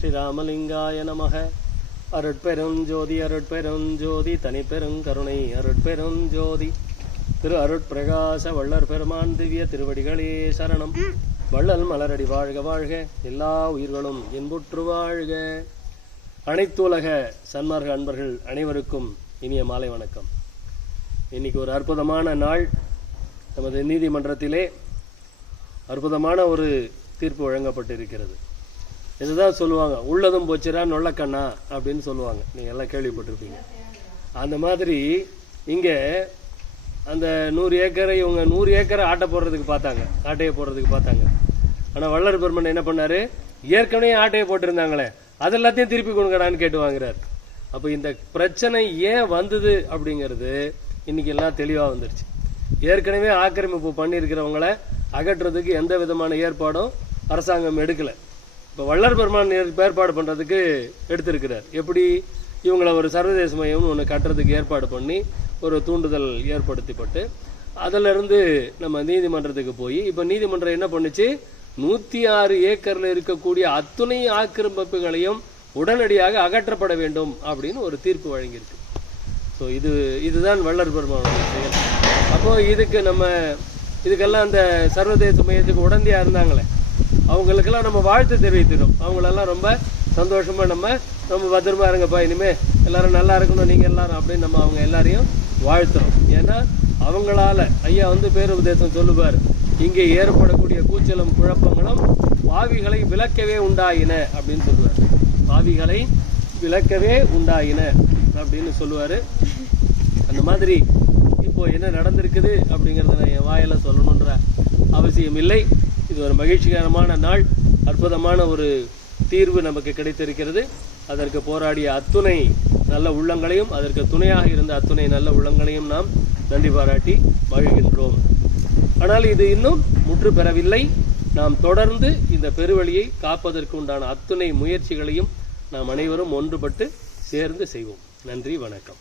ஸ்ரீராமலிங்காய நமக. அருட்பெருஞ்சோதி அருட்பெருஞ்சோதி தனிப்பெருங்கருணை அருட்பெருஞ்சோதி திரு அருட்பிரகாச வள்ளர் பெருமான் திவ்ய திருவடிகளே சரணம். வள்ளல் மலரடி வாழ்க வாழ்க. எல்லா உயிர்களும் இன்புற்று வாழ்க. அனைத்துலக சன்மார்க்க அன்பர்கள் அனைவருக்கும் இனிய மாலை வணக்கம். இன்னைக்கு ஒரு அற்புதமான நாள். நமது நீதிமன்றத்திலே அற்புதமான ஒரு தீர்ப்பு வழங்கப்பட்டிருக்கிறது. இதுதான் சொல்லுவாங்க. உள்ளதும் போச்சுரா நொல்லக்கண்ணா அப்படின்னு சொல்லுவாங்க. நீங்கள் எல்லாம் கேள்விப்பட்டிருப்பீங்க. அந்த மாதிரி இங்கே அந்த நூறு ஏக்கரை இவங்க நூறு ஏக்கரை ஆட்டை போடுறதுக்கு பார்த்தாங்க. ஆட்டையை போடுறதுக்கு பார்த்தாங்க. ஆனால் வள்ளல் பெருமன் என்ன பண்ணாரு? ஏற்கனவே ஆட்டையை போட்டிருந்தாங்களே. அது எல்லாத்தையும் திருப்பி கொடுங்கடான்னு கேட்டு வாங்குறாரு. அப்போ இந்த பிரச்சனை ஏன் வந்தது அப்படிங்கிறது இன்னைக்கு எல்லாம் தெளிவாக வந்துருச்சு. ஏற்கனவே ஆக்கிரமிப்பு பண்ணியிருக்கிறவங்கள அகற்றுறதுக்கு எந்த விதமான ஏற்பாடும் அரசாங்கம் எடுக்கலை. இப்போ வல்லர் பெருமான் ஏற்பாடு பண்றதுக்கு எடுத்திருக்கிறார். எப்படி இவங்களை ஒரு சர்வதேச மையம்னு ஒன்று கட்டுறதுக்கு ஏற்பாடு பண்ணி ஒரு தூண்டுதல் ஏற்படுத்திப்பட்டு அதிலிருந்து நம்ம நீதிமன்றத்துக்கு போய் இப்போ நீதிமன்றம் என்ன பண்ணுச்சு? நூற்றி ஆறு ஏக்கரில் இருக்கக்கூடிய அத்துணை ஆக்கிரமிப்புகளையும் உடனடியாக அகற்றப்பட வேண்டும் அப்படின்னு ஒரு தீர்ப்பு வழங்கியிருக்கு. ஸோ இது இதுதான் வல்லர் பெருமானோட செயல். அப்போது இதுக்கு நம்ம இதுக்கெல்லாம் அந்த சர்வதேச மையத்துக்கு உடந்தையாக இருந்தாங்களே அவங்களுக்கெல்லாம் நம்ம வாழ்த்து தெரிவித்துடும். அவங்களெல்லாம் ரொம்ப சந்தோஷமாக நம்ம ரொம்ப பத்திரமா இருங்கப்பா இனிமேல் எல்லாரும் நல்லா இருக்கணும் நீங்கள் எல்லாரும் அப்படின்னு நம்ம அவங்க எல்லாரையும் வாழ்த்துறோம். ஏன்னா அவங்களால ஐயா வந்து பேருபதேசம் சொல்லுவார். இங்கே ஏற்படக்கூடிய கூச்சலும் குழப்பங்களும் பாவிகளை விளக்கவே உண்டாயின அப்படின்னு சொல்லுவார். பாவிகளை விளக்கவே உண்டாயின அப்படின்னு சொல்லுவார். அந்த மாதிரி இப்போ என்ன நடந்திருக்குது அப்படிங்கிறத நான் என் வாயில் சொல்லணுன்ற அவசியம் இல்லை. இது ஒரு மகிழ்ச்சிகரமான நாள் அற்புதமான ஒரு தீர்வு நமக்கு கிடைத்திருக்கிறது. அதற்கு போராடிய அத்துணை நல்ல உள்ளங்களையும் அதற்கு துணையாக இருந்த அத்துணை நல்ல உள்ளங்களையும் நாம் நன்றி பாராட்டி மகிழ்கின்றோம். ஆனால் இது இன்னும் முற்று பெறவில்லை. நாம் தொடர்ந்து இந்த பெருவழியை காப்பதற்கு உண்டான அத்துணை முயற்சிகளையும் நாம் அனைவரும் ஒன்றுபட்டு சேர்ந்து செய்வோம். நன்றி வணக்கம்.